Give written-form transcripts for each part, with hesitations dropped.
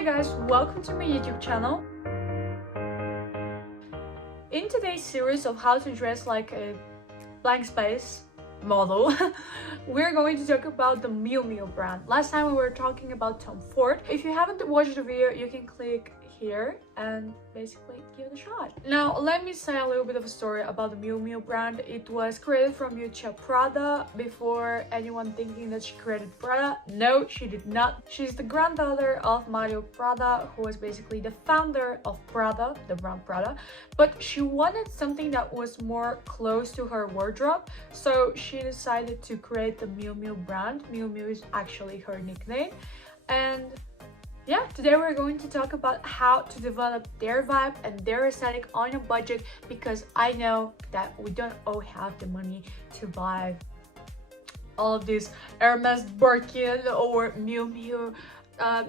Hi guys, welcome to my YouTube channel. In today's series of how to dress like a blank space model, we're going to talk about the Miu Miu brand. Last time we were talking about Tom Ford. If you haven't watched the video, you can click here and basically give it a shot. Now let me say a little bit of a story about the Miu Miu brand. It was created from Miuccia Prada. Before anyone thinking that she created Prada, no, she did not. She's the granddaughter of Mario Prada, who was basically the founder of Prada, the brand Prada, but she wanted something that was more close to her wardrobe, so she decided to create the Miu Miu brand. Miu Miu is actually her nickname. And yeah, today we're going to talk about how to develop their vibe and their aesthetic on a budget, because I know that we don't all have the money to buy all of these Hermes Birkin or Miu Miu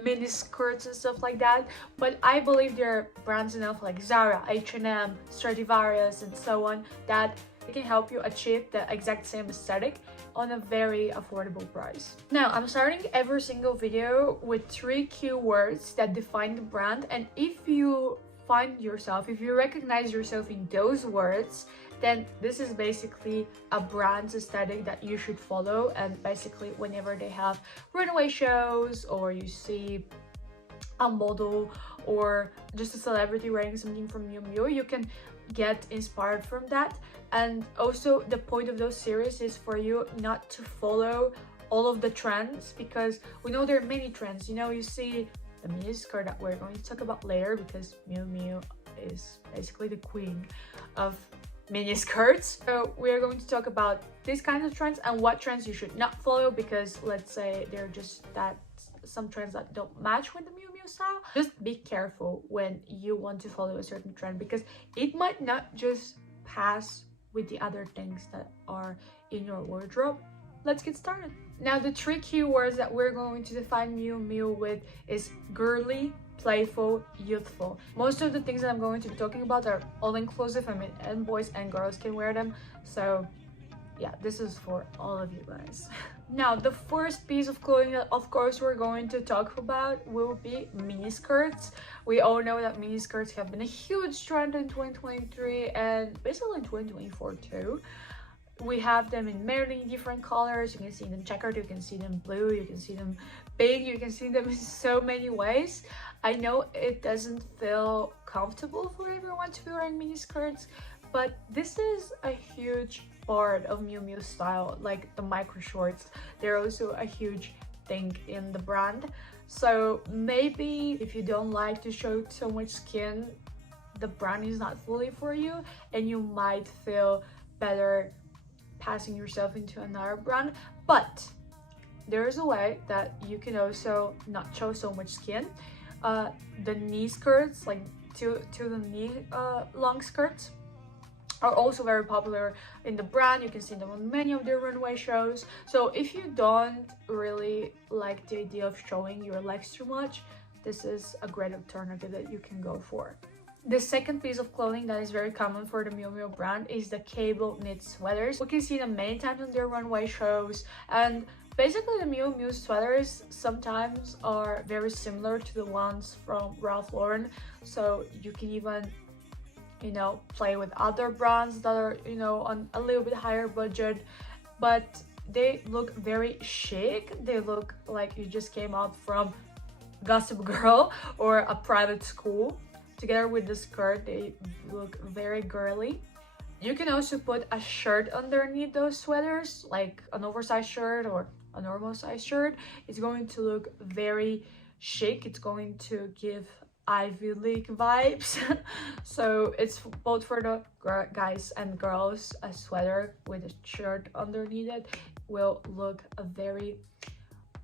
mini skirts and stuff like that, but I believe there are brands enough like Zara, H&M, Stradivarius and so on that it can help you achieve the exact same aesthetic on a very affordable price. Now, I'm starting every single video with 3 keywords that define the brand, and if you find yourself, if you recognize yourself in those words, then this is basically a brand's aesthetic that you should follow. And basically whenever they have runway shows, or you see a model or just a celebrity wearing something from Miu Miu, you can get inspired from that. And also the point of those series is for you not to follow all of the trends, because we know there are many trends. You know, you see the mini skirt that we're going to talk about later, because Miu Miu is basically the queen of mini skirts. So we're going to talk about these kinds of trends and what trends you should not follow, because let's say they're just that some trends that don't match with the Miu Miu style. Just be careful when you want to follow a certain trend, because it might not just pass with the other things that are in your wardrobe. Let's get started. Now, the 3 keywords that we're going to define Miu Miu with is girly, playful, youthful. Most of the things that I'm going to be talking about are all inclusive. I mean, and boys and girls can wear them, so yeah, this is for all of you guys. Now, the first piece of clothing that of course we're going to talk about will be mini skirts. We all know that mini skirts have been a huge trend in 2023 and basically in 2024 too. We have them in many different colors. You can see them checkered, you can see them blue, you can see them pink, you can see them in so many ways. I know it doesn't feel comfortable for everyone to be wearing mini skirts, but this is a huge part of Miu Miu style. Like the micro shorts, they're also a huge thing in the brand. So maybe if you don't like to show so much skin, the brand is not fully for you, and you might feel better passing yourself into another brand. But there is a way that you can also not show so much skin. The knee skirts, like to the knee long skirts, are also very popular in the brand. You can see them on many of their runway shows. So if you don't really like the idea of showing your legs too much, this is a great alternative that you can go for. The second piece of clothing that is very common for the Miu Miu brand is the cable knit sweaters. We can see them many times on their runway shows, and basically the Miu Miu sweaters sometimes are very similar to the ones from Ralph Lauren, so you can even, you know, play with other brands that are, you know, on a little bit higher budget, but they look very chic. They look like you just came out from Gossip Girl or a private school. Together with the skirt, they look very girly. You can also put a shirt underneath those sweaters, like an oversized shirt or a normal size shirt. It's going to look very chic. It's going to give Ivy League vibes. So it's both for the guys and girls. A sweater with a shirt underneath it will look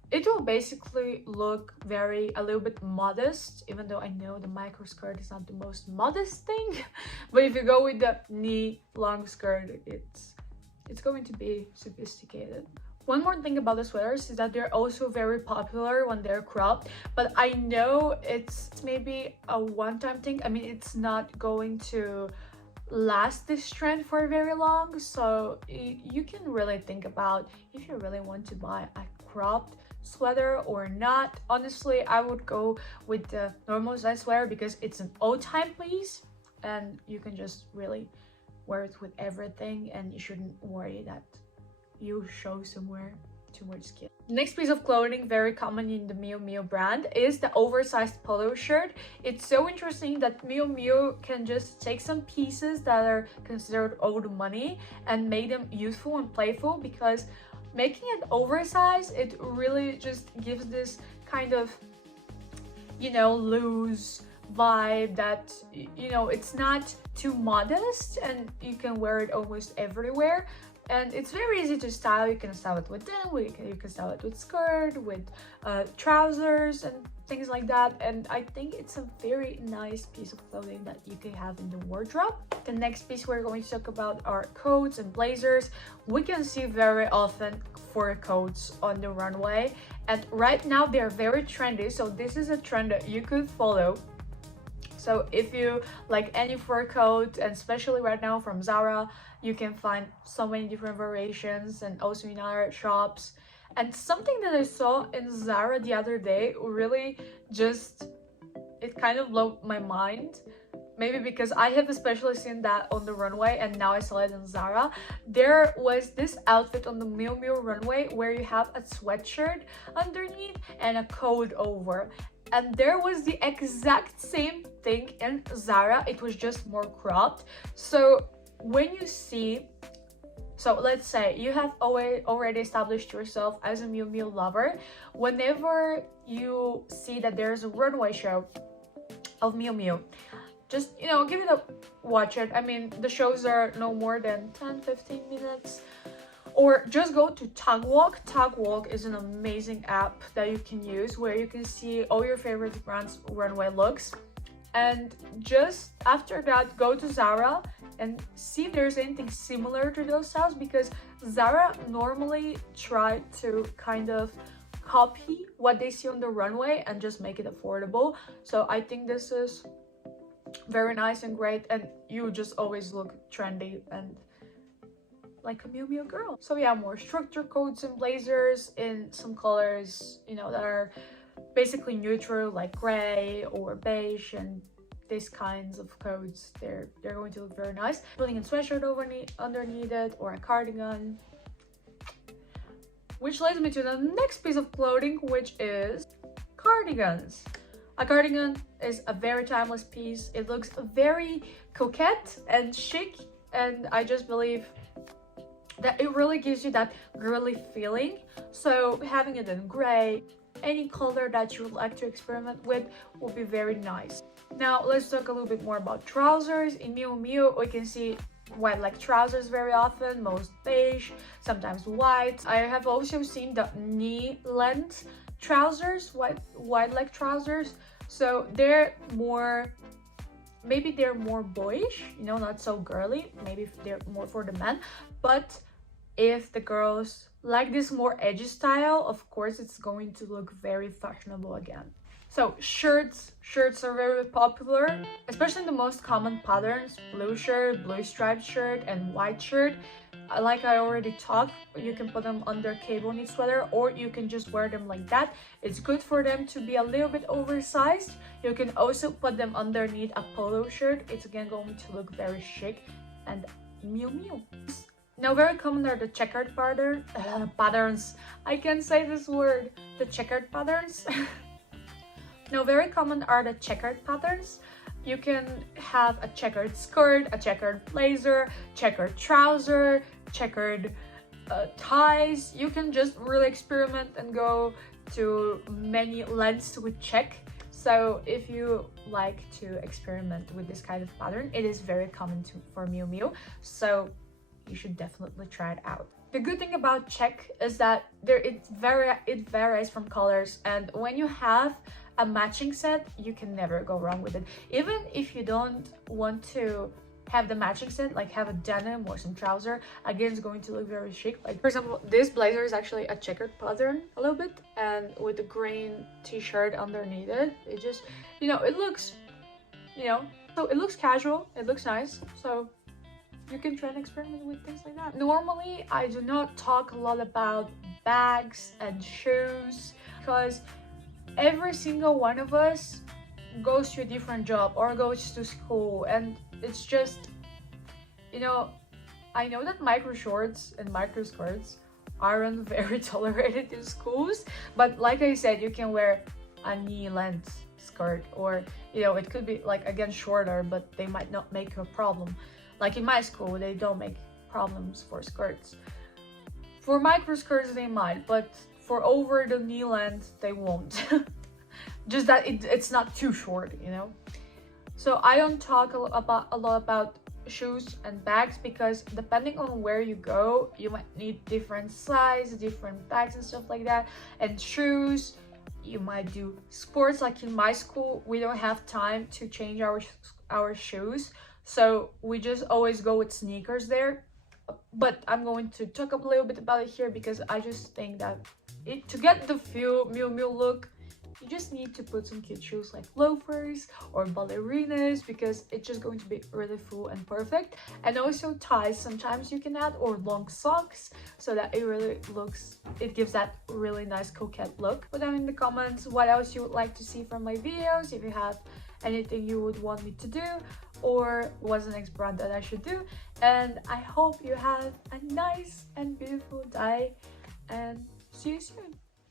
it will basically look a little bit modest, even though I know the micro skirt is not the most modest thing. But if you go with the knee long skirt, it's going to be sophisticated. One more thing about the sweaters is that they're also very popular when they're cropped, but I know it's maybe a one-time thing. I mean, it's not going to last this trend for very long, so you can really think about if you really want to buy a cropped sweater or not. Honestly, I would go with the normal size sweater because it's an all-time piece and you can just really wear it with everything, and you shouldn't worry that you show somewhere too much skin. Next piece of clothing, very common in the Miu Miu brand, is the oversized polo shirt. It's so interesting that Miu Miu can just take some pieces that are considered old money and make them youthful and playful, because making it oversized, it really just gives this kind of, you know, loose vibe that, you know, it's not too modest and you can wear it almost everywhere. And it's very easy to style. You can style it with denim, you can style it with skirt, with trousers and things like that. And I think it's a very nice piece of clothing that you can have in the wardrobe. The next piece we're going to talk about are coats and blazers. We can see very often fur coats on the runway, and right now they're very trendy, so this is a trend that you could follow. So if you like any fur coat, and especially right now from Zara, you can find so many different variations, and also in other shops. And something that I saw in Zara the other day really just, it kind of blew my mind. Maybe because I have especially seen that on the runway and now I saw it in Zara. There was this outfit on the Miu Miu runway where you have a sweatshirt underneath and a coat over. And there was the exact same thing in Zara. It was just more cropped. So when you see, so let's say you have already established yourself as a Miu Miu lover, whenever you see that there's a runway show of Miu Miu, just, you know, give it a watch it. I mean, the shows are no more than 10-15 minutes. Or just go to Tag Walk. Tag Walk is an amazing app that you can use where you can see all your favorite brands' runway looks. And just after that, go to Zara and see if there's anything similar to those styles, because Zara normally try to kind of copy what they see on the runway and just make it affordable. So I think this is very nice and great, and you just always look trendy and like a Miu Miu girl. So yeah, more structured coats and blazers in some colors, you know, that are basically neutral, like gray or beige, and these kinds of coats, they're going to look very nice. Putting a sweatshirt underneath it, or a cardigan. Which leads me to the next piece of clothing, which is cardigans. A cardigan is a very timeless piece. It looks very coquette and chic, and I just believe that it really gives you that girly feeling. So having it in gray, any color that you would like to experiment with will be very nice. Now let's talk a little bit more about trousers. In Miu Miu, we can see white leg trousers very often, most beige, sometimes white. I have also seen the knee length trousers, wide leg trousers. So they're more, maybe they're more boyish, you know, not so girly. Maybe they're more for the men. But if the girls like this more edgy style, of course it's going to look very fashionable again. So shirts are very popular, especially the most common patterns: blue shirt, blue striped shirt, and white shirt. Like I already talked, you can put them under cable knit sweater, or you can just wear them like that. It's good for them to be a little bit oversized. You can also put them underneath a polo shirt. It's again going to look very chic and Miu Miu. Now very common are the checkered patterns. I can't say this word. The checkered patterns. Now very common are the checkered patterns. You can have a checkered skirt, a checkered blazer, checkered trouser, checkered ties. You can just really experiment and go to many lengths with check. So if you like to experiment with this kind of pattern, it is very common for Miu Miu. So you should definitely try it out. The good thing about check is that it varies from colors, and when you have a matching set, you can never go wrong with it. Even if you don't want to have the matching set, like have a denim or some trouser, again it's going to look very chic. Like for example, this blazer is actually a checkered pattern a little bit, and with a green t-shirt underneath it, it just, you know, it looks, you know, so it looks casual, it looks nice. So you can try and experiment with things like that. Normally I do not talk a lot about bags and shoes because every single one of us goes to a different job or goes to school, and it's just, you know, I know that micro shorts and micro skirts aren't very tolerated in schools, but like I said, you can wear a knee length skirt, or you know, it could be like again shorter, but they might not make a problem. Like in my school, they don't make problems for skirts. For micro skirts they might, but for over the knee length they won't. Just that it's not too short, you know. So I don't talk a lot about shoes and bags, because depending on where you go, you might need different size, different bags and stuff like that. And shoes, you might do sports. Like in my school, we don't have time to change our shoes, so we just always go with sneakers there. But I'm going to talk a little bit about it here, because I just think that to get the full Miu Miu look, you just need to put some cute shoes like loafers or ballerinas, because it's just going to be really full and perfect. And also ties sometimes you can add, or long socks, so that it gives that really nice coquette look. Put down in the comments what else you would like to see from my videos, if you have anything you would want me to do, or what's the next brand that I should do. And I hope you have a nice and beautiful day, and see you soon.